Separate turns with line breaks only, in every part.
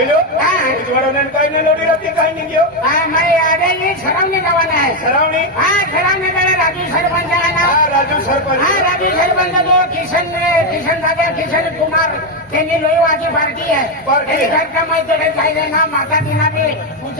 પેલું
હા.
ઉજવાળો કઈ ને લોડી રાખી કઈ નહીં ગયો.
હા મારે આડેલી સરાવણી જવાના હે
સરાવણી
હા સરાવણી પેલા રાજુ સરપંચ જવાના
હા રાજુ સરપંચ.
હા રાજુ સરપંચ તો કિશન કિશન રાજા કિશન કુમાર તેની લોહીવાજી પાર્ટી હે
એની
ઘટના માં તો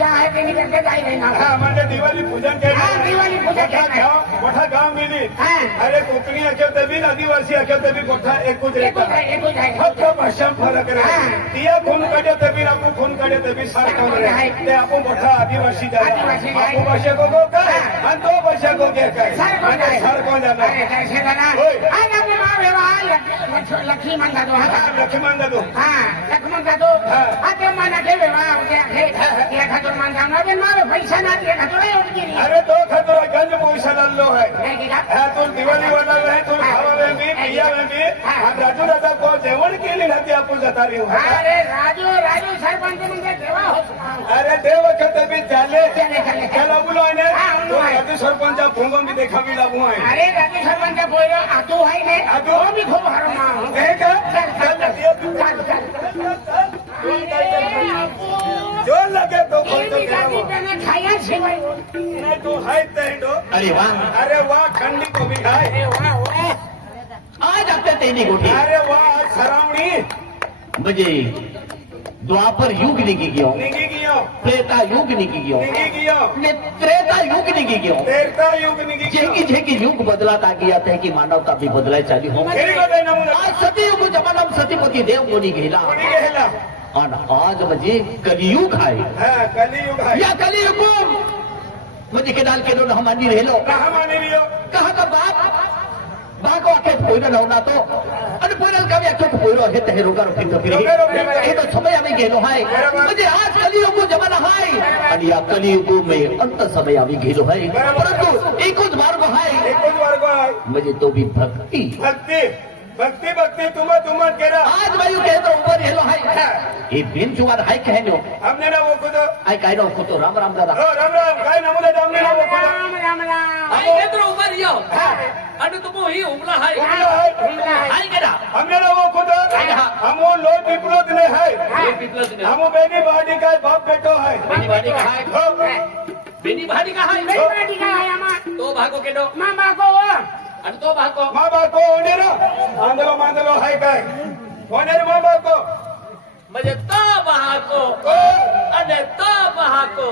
पूजा आहे त्यांनी करते काही नाही ना हा,
म्हणजे दिवाळी पूजन हा, केलं
दिवाळी पूजन मोठा
केलं.
गाव
मोठा गाव मिली हा.
अरे
कोकणी अखेर तर बी आदिवासी अखेर तर बी मोठा एकूच एकूच आहे,
एकूच आहे.
फक्त
भाषण फरक हा.
राहील तिया खून काढे तबी आपण खून काढे तबी
सारखं
आहे. राहील ते आपण मोठा
आदिवासी झाला
आदिवासी झाला. आपण भाषा गो
काय
हा. आणि तो भाषा गो काय
सारखं
म्हणजे
आहे.
सारखं झाला
अरे, काय शेजारा?
होय.
आणि आपले महादेवा लक्ष- लक्ष- लक्ष्मण दादो हा
हा लक्ष्मण दादो
हा लक्ष्मण दादो
हा.
हा ते मनाचे व्यवहार होते, हे- हे खातो मुसलमान जानवर के मारे पैसा ना दिए खतरा है उनके
लिए अरे तो खतरा गंज पैसा डाल
लो है
है तू दिवाली बना रहे तू खावा में भी पिया में भी हम राजू दादा को जेवण के लिए नाते आपको जता रही हूँ
अरे राजू राजू सरपंच मुझे देवा हो
अरे देव
वक्त भी
चले चलो बोलो
ने
तो
राजू
सरपंच आप भूंगम भी देखा भी लागू है
अरे राजू सरपंच बोलो आतू है ने
आतू
भी खूब हरो माँ
एक
चल
तो
अरे वाह।
आज
अरे वाह
सरावणी। द्वापर युग निकी गयो
निघी गयो
त्रेता युग निकी गयो
निघी गयो
ने त्रेता युग निकी गयो
त्रेता युग निघी
गयो
जेकी
जेकी युग बदलाता गया ते की मानवता भी बदलाई चाली हो। आज सतय जमा नाम सतीपति देव कोणी गेला
कोणी गेला
आणि आज म्हणजे कलियुग आहे
हाँ, कलियुग आहे
या कलियुग मुंहिंजी खे नाल केॾो न हमानी वेलो
कह
का बाप बाको आके पोइरो न होना तो अन पोइरल का भी आके पोइरो है ते रोगा रोकी तो फिर ये तो समय आवी गेलो
है
मुझे आज कलियुग को जमाना है अन या कलियुग में अंत समय आवी गेलो
है
परंतु एक उद्वार को
है एक उद्वार को
है मुझे तो भी भक्ति
भक्ति ભક્તિ ભક્તિ તુમ તુમ કેરા
આજ ભાઈ કે તો ઉપર હેલો હાઈ એ બિન જુવાર હાઈ કહે નો
અમને ના ઓકો તો.
આઈ કાઈ નો ઓકો તો. રામ રામ દાદા.
હો રામ રામ. કાઈ ના બોલે અમને ના ઓકો
રામ રામ રામ.
આઈ કે ઉપર યો અને તુમ હી ઉપલા હાઈ
ઉપલા હાઈ
હાઈ કેરા
અમને ના ઓકો તો. હમો લો
પીપલો ને હાઈ
હમો બેની બાડી કા બાપ બેટો હાઈ
બેની બાડી કા
હાઈ
બેની બાડી કા હાઈ
બેની બાડી કા હાઈ અમાર
તો ભાગો કેડો.
માં
ભાગો ಅಡ್ಕೋ ಬಾಕೋ
ಮಾ ಬಾಕೋ ಓನೇರು ಮಾಂದಲೋ ಮಾಂದಲೋ ಹಾಯ್ ಕಾಯ್ ಓನೇರು ಮಾ ಬಾಕೋ
મજે તાપ
હાકો
અને તાપ
હાકો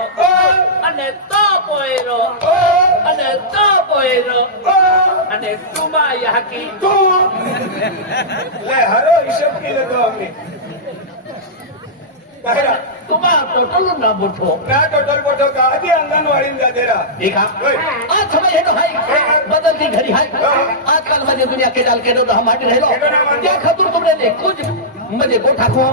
અને તાપ
ઓયરો
અને તાપ
ઓયરો
અને તુમા યાકી
તુ. લે હરો હિસાબ કે લે તો
આપણે બહેરા ತಮ್ಮ ಟೋಟಲ್
ನಾ ಬರ್ತು ನಾ ಟೋಟल ಬರ್ತು ಕಾದಿ ಅಂಗನವಾಡಿ जातेरा
देखा आज समय है तो है बदलती घड़ी है आजकल मजे दुनिया के डाल के दो हम हट रहे लो क्या खतुर तुमने ने कुछ मजे को ठाको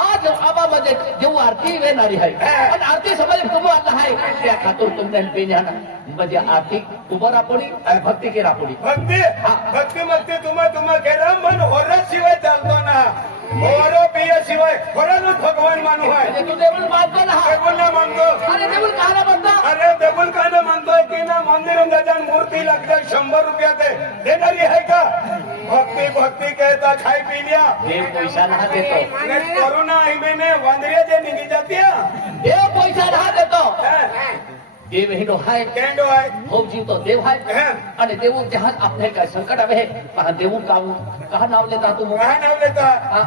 आज आबा मजे जो आरती वे नारी है और आरती समझ तुम अल्लाह है क्या खतुर तुमने पे जाना म्हणजे आरती उभं रापोडी आणि भक्ती केला रापोडी भक्ती
भक्ती मक्ती तुम्हा तुम्हा केलं मन होरच शिवाय चालतो ना મારો પીએ સિવાય ફરજ ભગવાન માનું હોય
તું દેવલ માનતો ના
દેવલ ના માનતો
અરે દેવલ કાના માનતો
અરે દેવલ કાના માનતો તેના મંદિર અંદર મૂર્તિ લગભગ શંભર રૂપિયા દે દેનારી હે કા ભક્તિ ભક્તિ કહેતા ખાઈ
પી લ્યા દેવ પૈસા
ના દેતો ને કોરોના આવી મેને વાંદરિયા જે
નીકળી જતી એ પૈસા
ના
દેતો હે એ
વહેડો હાય
કેંડો હાય ભોગ જીવતો દેવ
હાય
અને દેવું જહાન આપને काय संकट આવે पहा देऊन का का नाव लेता तू?
का नाव लेता?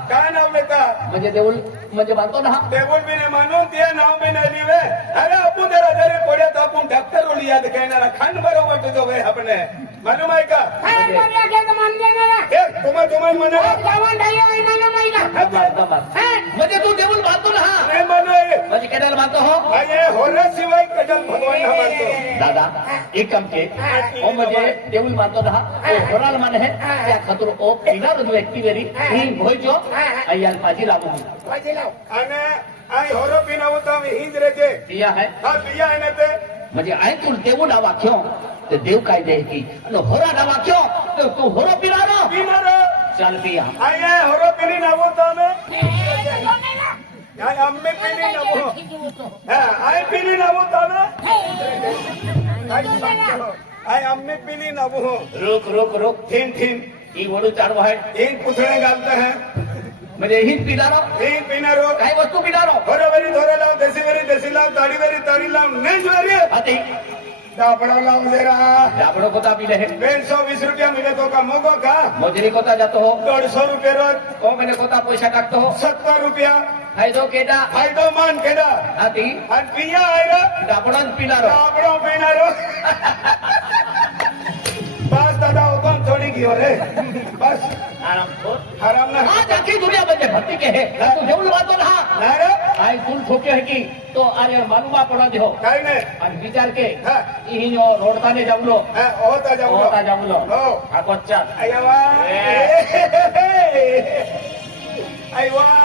का नाव लेता?
म्हणजे देऊन म्हणजे मानतो ना।
देऊन बिने मानून ते नाव बिने लिवे। अरे आपण जरा जरी पडे तो आपण डॉक्टर ओळी याद कहणार खान बरोबर तुझो भाई आपने માનો માઈકા હા
મને કે તો માનજે ના. એ તમાર
તમાર મને. જવાન ડાયો
એ માનો માઈકા હા બરાબર હા?
મને તું દેવલ માનતો ના હા. નહીં
માનો. એ
મને કેદાર માનતો હો?
ભાઈ એ હોરા સિવાય કેદાર ભગવાન ના
માનતો. દાદા એક કામ કે ઓ મને દેવલ માનતો ના એ હોરાલ માને હે કે ખતરો ઓ પીના રજુ એક્ટિવ રી હી. ભોજો અયાલ પાજી લાવો
પાજી લાવ.
અને આ હોરો પીના હું તો હિંદ રેજે
પિયા હે?
હા પિયા એને તે
मज़े आए तो देव डावा क्यों ते देव काय देहकी आणि होरा डावा क्यों ते तू होरो पिरानो
पिरानो
चल पिया.
आई ये होरो पिली ना वो तो मैं यार अम्मे पिली ना वो हाँ आई पिली ना वो तो मैं आई अम्मे पिली ना वो
रुक रुक रुक.
थीन थीन
ई वडू चार वाहन
एक पुतळे घालते है.
म्हणजे ही पिणारो
ही पिणारो
काही वस्तू पिणारो
बरोबरी धोरे लाव देशीवरी देशी लाव ताडीवरी ताडी लाव नाही ज्वारी
अति
दापडा लाव जरा
डाबड़ो कोता पीले है
बेन सौ बीस रुपया मिले तो का मोगो का
मजुरी कोता जातो हो
दौड़ सौ रुपये रोज
तो मैंने कोता पैसा टाकतो हो
सत्तर रुपया
फायदो केडा
फायदो मान केडा
अति
आणि पिया आयरा
डाबड़ो पिणारो
दापडो पिणारो बस दादा की ओर है बस
आराम
आराम ना
हाँ ताकि दुनिया बंदे भक्ति के है तो जब
बात तो
ना नारे આય કુલ ઠોક્યો હકી તો આને માલુમા પડા દેહો
કાઈ ને
અને વિચાર કે
ઈનો
રોડતા ને જમલો
હે ઓતા જમલો
ઓતા જમલો
હો
આ કોચ્ચા આયવા આયવા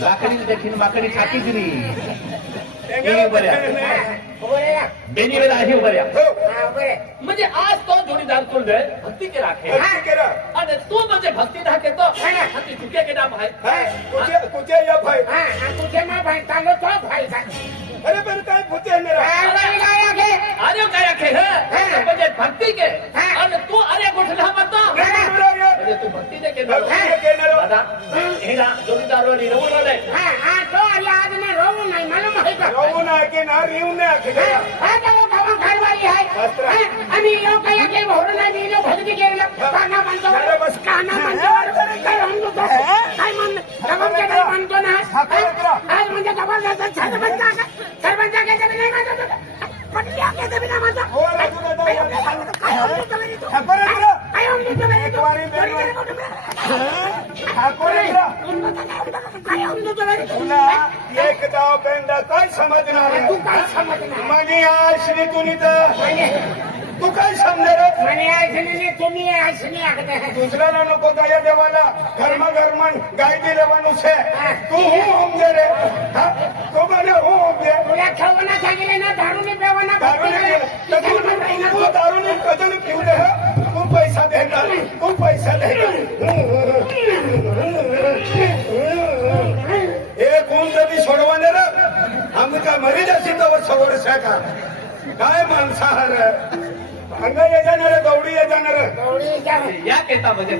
લાકડી
દેખીને
બાકડી છાકી ગઈ
म्हणजे आज तो जोडीदार तुल दे भक्ति के राखे. अरे तू मुझे भक्ति राखे तो हती झुके के
भाई कुछ कुछ या भाई?
हां कुछ ना भाई? तालो तो भाई
अरे पण काय आहे मेरा?
अरे काय राखे है म्हणजे भक्ती के आणि तू अरे गोठला
मेरा या.
तू भक्ती दे के
के केलं.
दादा हे ना जोडीदार वर निरवून आलाय
हा, हा, तो आली आज ना रोवू नाही मला माहित आहे.
राहू नाही की ना रिहू नाही आखी
हा. हा, तो गावा घरवाली आहे.
अस्त्र.
हा, आणि यो काय आहे, भोर
मनी आश्री तुनी तर. तू काय समजणार
म्हणे ऐसनी तुम्ही आखत
दुसऱ्याला नको दया देवाला धर्म धर्मन गाय दिले छे तू हूँ होम दे रे हा? तो म्हणे हो होम दे
तुला ठेवणं सांगितलं ना दारूने पेवणं
दारू नाही. पिलं. तर तू तू दारू नाही कजन पिऊ दे हा? तू पैसा देणार. तू पैसा देणार. हे कोण तरी सोडवाने रे? आम्ही काय मरीज अशी तर सवरस का काय मांसाहार अंग येणार दौडी
येणार
या
केतामध्ये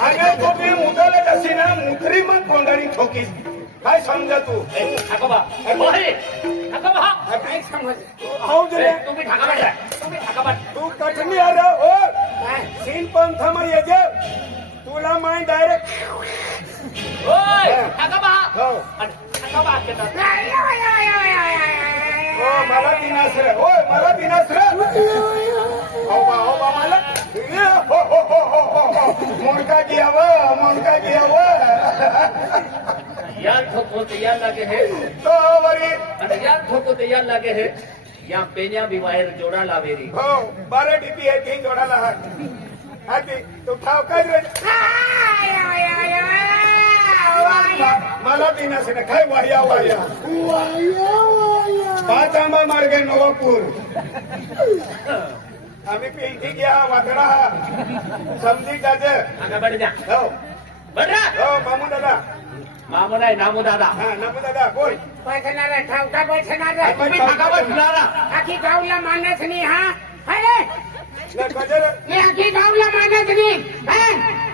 अरे तुम्ही मुदलत असे ना मुकरी मग कोंडाणी ठोकीस काय समजा तू?
ठाकोबा
काय समजा
तुम्ही ठाकाबा
तू कठणी अरे ओ! सीन पंथ मग तुला माय डायरेक्ट
Woi, kakak Pak.
Kau.
Kakak
Pak kita. Oh, malah binasra. Woi, malah binasra. Oh, oh, oh, malah. Ho, ho, ho, ho, ho. Monka किया हुआ, मोनका किया हुआ.
यार ठोको तैयार लगे है
तो वरी
यार ठोको तैयार लगे है यहाँ पेनिया भी वायर जोड़ा लावेरी
हो बारह डीपी है तीन जोड़ा ला हाथी तो ठाव
कर
मला पिनासीनं काय वाया वाया? पाच आंबा मार्गे नवापूर. आम्ही पिंटी घ्या वादडा समजी
गाजर
हो. हो मामू दादा.
मामू नाही नामू दादा.
हा नामू दादा बोल.
बसणारा ठावका बसणारा आखी गावला मानस नाही हा? अरे!
गजर
मी आखी गावला मानस नाही.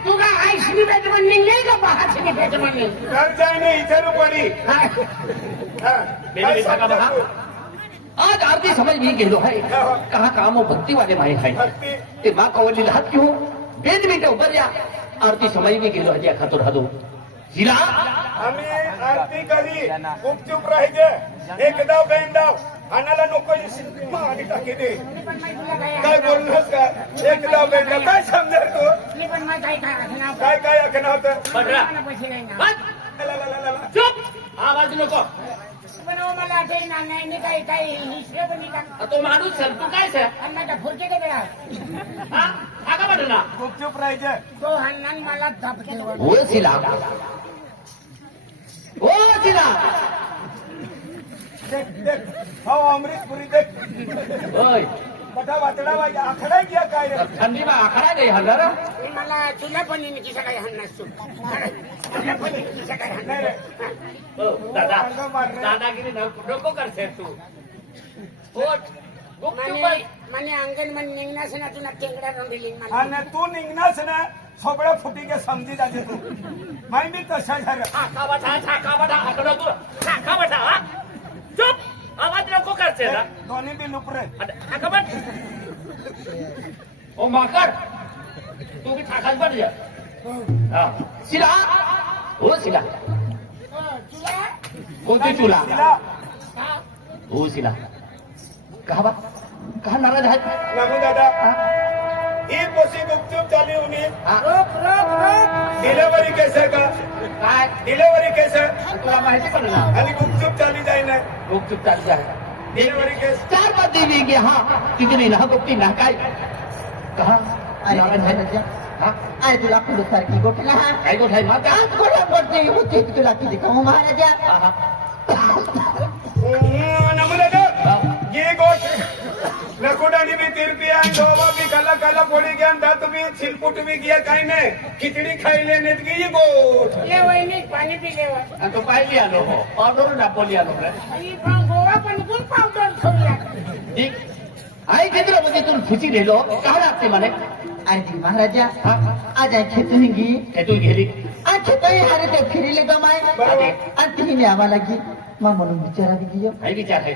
तुका ऐंशी रुपयाचं म्हणणे नाही का पाचशे रुपयाचं म्हणणे
घर
जाय
नाही
इचारू
पडी
बेटा का बहा आज आरती समझ भी गेलो है कहा काम हो भक्ति वाले माए
है
ते माँ कवली लहात क्यों वेद बेटे उपर जा आरती समझ भी गेलो है खातुर हदू हिला
आम्ही आरती करी खूप चूप राहायचे एक डाव बहीण नको आणि टाकी दे.
काय
बोललोस का? एक डाव काय समजेल तू?
काय
काय आखणं होत?
आवाज नको.
मला नाही काय काय हिशे बनी का
तो माणूस काय सर
अन्नाचा फुरके मला
ओ सिला ओ सिला
देख देख हो अमरीशपुरी देख
ओय
मोठा वाचडा वाजे आखडा घ्या काय रे
थंडीमा आखडा नाही हल्ला रे
मी मला तुला पण येईन की सकाळी हन्नास तू तुला पण येईन की सकाळी
नाही
हन्नास
रे
ओ दादा दादागिरी न- नको करते तू
पोट गुपचूप
મને
बस.
મને આંગણમાં નીંગના છે ને તું ટેંગડા રંગીલી મને
आणि तू निघणास ना सोबड़ा फुटी के समझी जाते तू. मैं भी
तशा जा छाका बटा आकडो तू. छाका बटा चुप! आवाज नको करते
दोन्ही बी लुपरे
छाका ओ माकर तू की छाकाच बट जा.
शिला ओ शिला. कोणती तुला हो. शिला. का बा? का नाराज आहे
लागू दादा.
ही
कोशी गुपचूप चालू होणे डिलेवरी केस आहे का?
काय
डिलेवरी केस?
आहे तुला माहिती पडणार
आणि गुपचूप चालू जाईल
गुपचूप चालू जाईल
डिलेवरी केस?
चार बात दिली की हा। तिथे ना गुप्ती ना? काय कहा
अरे तुला कुलसारखी गोठला
काय गोठाय
माझ्या गोठ्या गोठते होते तुला किती कहू महाराजा।
नमुना ये गोठ लकुडानी भी तिरपिया गोवा भी बी काला काला पोळी घ्या दात बी छिलपुट बी घ्या काही नाही खिचडी खायला नेत की ही गोष्ट
લે વહીને પાણી પી લેવા
आणि तो पाहिली आलो हो पावडर दापोली आलो रे
અહીં પણ ગોવા पण गुड पावडर खाऊया
ठीक आई केंद्रामध्ये तू खुशी गेलो का लागते म्हणे
अरे ती महाराजा
हा
आज आहे खेतुही
हे तू गेली
आज खेतुही हारे ते फिरिले गमाय
बरोबर
आणि तिने आम्हाला की मग म्हणून विचारा दिली
काही विचार आहे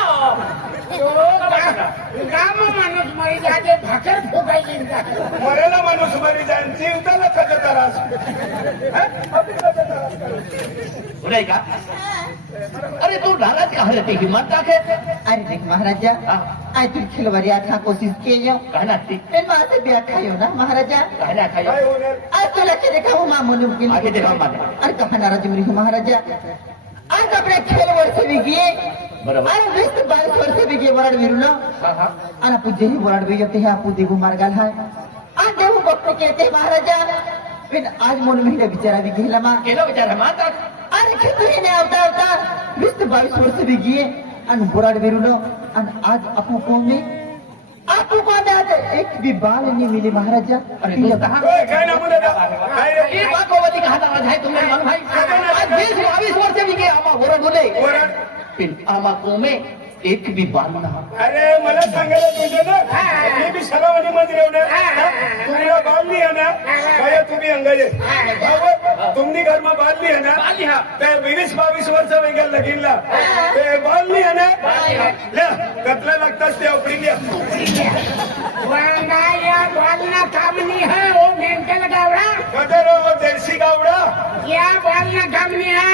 हा?
अरे तू रहते हिम्मत टाके
अरे देख महाराजा
हा.
आज तू खिलवारी आखा कोशिश कियो
कहना ती
पण माझे ब्या खायो ना महाराजा।
कहना खायो।
आज तुला के देखा हूँ माँ म्हणून की
आगे देखा माने
अरे कहा नाराज़ हो रही हूँ महाराजा? आज अपने खेल वर्ष भी किए।
बरोबर.
वीस ते बावीस वर्ष भी किए वराड विरुला।
हा हा।
आणि आपण जेही वराड भी येते आपण देऊ मार्गाल हाय आज देऊ बघतो केते महाराजा। पण आज म्हणून मी विचारा भी गेला मा।
केलं विचार आहे
अरे खेतुही नाही आवता आवता। वीस ते बावीस वर्ष भी आणि वराड विरुलो आणि आज आपण कोण में आपको कौन एक भी बाल नहीं मिले महाराजा।
अरे
काय रे?
ये बागोवती कहा नाराज़ आहे तुम्ही मन भाई आज वीस बावीस वर्ष भी के आमा ओरड बोले
ओरड.
फिर आमा कोमे एक भी बाल ना
अरे मला सांगायला तुझे ना. मी बी सरावानी मध्ये राहणार. तुम्हाला बांधली आहे ना. काय तुम्ही अंगाले बरोबर तुमनी घरमा बांधली आहे ना.
बांधली, हा.
ते वीस बावीस वर्ष वेगळ्या लगीनला. ते बांधली आहे ना. ल्या, कतला लागताच ते उपडी घ्या.
वांगा या बालना कामनी है. ओ मेंटल गावडा.
कदर देडशी गावडा.
या बालना कामनी है. या वाई वाई नाना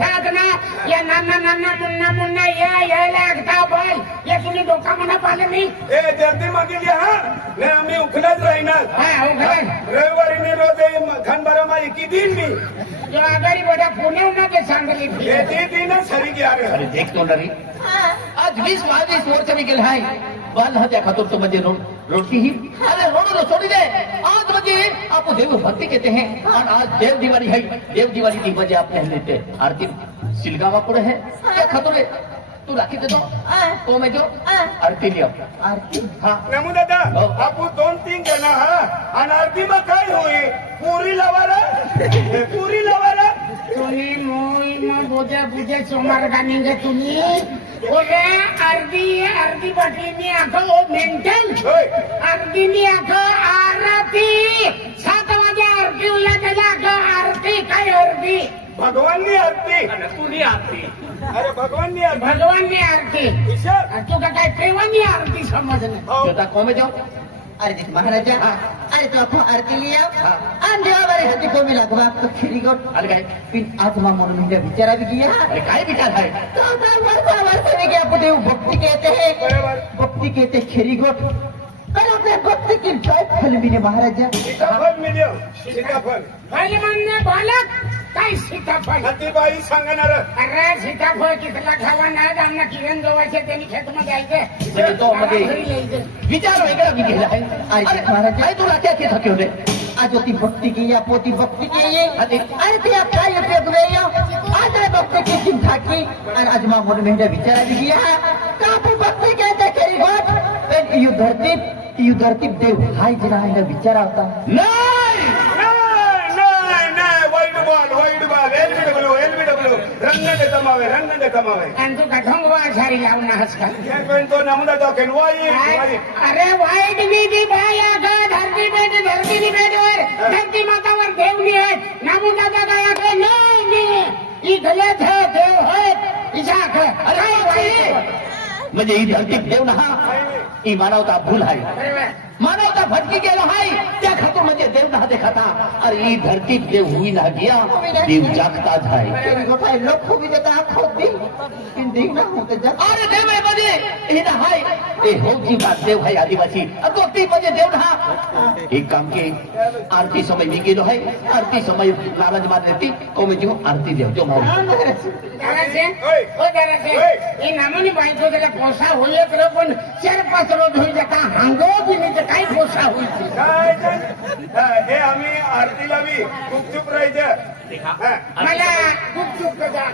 साधना या నన్న నన్న मुन्ना मुन्ना या या లేకతా बोल. या तुम्ही डोका म्हणा पाले मी?
ए जल्दी मागील या हा? नाही आम्ही उखलाच राहणार.
हा उखलाच
रविवारी मी रोज खानबारा माझी की दिन मी?
जो आजारी बडा पुण्याहून ते सांगली.
ए ते दिन सरी की आरे.
अरे देखतो ना रे आज वीस बावीस वर्ष मी गेला आहे बाल हत्या खातो तो म्हणजे रोड. रोटी ही अरे रोडो सोडी दे आज म्हणजे आपण देव भक्ती कहते हैं और आज देव दिवाली है देव दिवाली की वजह आप पहन लेते हैं आरती सिलगावा पुढे है क्या खातोरे तू राखी दे दो तो मैं जो आरती लिया
आरती
हाँ
नमू दादा
हो.
आपण दोन तीन जण हा आणि आरती मग काय होई पुरी
তুমি মই বোঝে বুঝে চমার গানি যে তুমি ওরে আরবি আরবি পাটলি নি আখো ও
মেন্টাল
আরবি নি আখো আরতি સાત વાગે આરતી ઉલ્લા દેલા આખો આરતી કઈ આરતી
ભગવાનની આરતી.
અને તું ની
આરતી. અરે ભગવાનની
આરતી. ભગવાનની
આરતી
તું કઈ પ્રેમની આરતી સમજ
ને
કોમે को में जाओ
अरे देख महाराजा अरे तो आपको आरती लिया। आणि देवाबारे हाती को मिला गवा तो खिरी गोट
अरे काय?
पिन आज मां म्हणून मी विचारा भी किया।
अरे काय विचार है
तो आता वर्षा वर्ष में क्या आपको देव भक्ति कहते हैं? भक्ति कहते खिरी गोट पर अपने भक्ति की जय फल मिले महाराजा
सीताफळ मिळव सीताफळ
फल म्हणणे बालक काय सीताफळ
ती बाई सांगणार
अरे सीताफळ कितला खावा नाही आमना किरण जोवायचे त्यांनी खेतमध्ये यायचे
म्हणजे तो मध्ये
घरी यायचे
विचार वेगळा मी केला आहे
अरे,
अरे
महाराज.
काय तुला क्या की थके होते
आज होती भक्ति की या पोती भक्ति की। ये
अरे.
ते काय येते तुला या आज रे भक्ति की चिंता की। आणि आज मा मन में विचार आ गया। का यु धरती यु धरती देव हाय आहे विचार आता
नाही!
नाही नाही नाही wide ball wide ball LBW LBW रंग दे कमावे रंग दे कमावे
आणि तू का ढोंगवा सारी लावून हस का
ये पण तो नमुना दाखवेल वाईट
अरे वाईट मी ती बाया ग धरती बेट धरती बेटवर धरती मातावर देव नाही आहे नामुंडा दादा याकडे नाही नाही। इथले थे देव आहेत इशाक
अरे
वाईट
म्हणजे ही धरती देव ना। ये मानवता भूल
है
मानवता भटकी गेलो हाय। त्या खातो म्हणजे देव ना देखाता अरे ही धरती देव हुई ना गया, देव जागता
केरी गोट आहे लोक खूप देता आखो दी इन देख ना होते जा
अरे, देव आहे मध्ये हे ना हाय। ए, हो जी बात, देव है आदिवासी। अब तो ती म्हणजे देव ना। एक काम के, आरती समय मी गेलो है। आरती समय नाराज़ मान रहती को मैं जो आरती देव, जो मारू
दादाचे
ओय.
ओ
ओय.
ही नामोनी बायको त्याला पोसा होईल तर पण चार पाच रोज होईल जाता हांगो बी नाही काय पोसा होईल.
काय? हे आम्ही आरतीला बी गुपचूप राहायचं.
मला गुपचूप कजा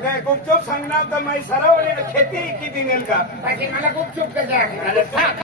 नाही गुपचूप सांगणार तर माझी सराव खेती किती नेल का
बाकी मला गुपचूप कजा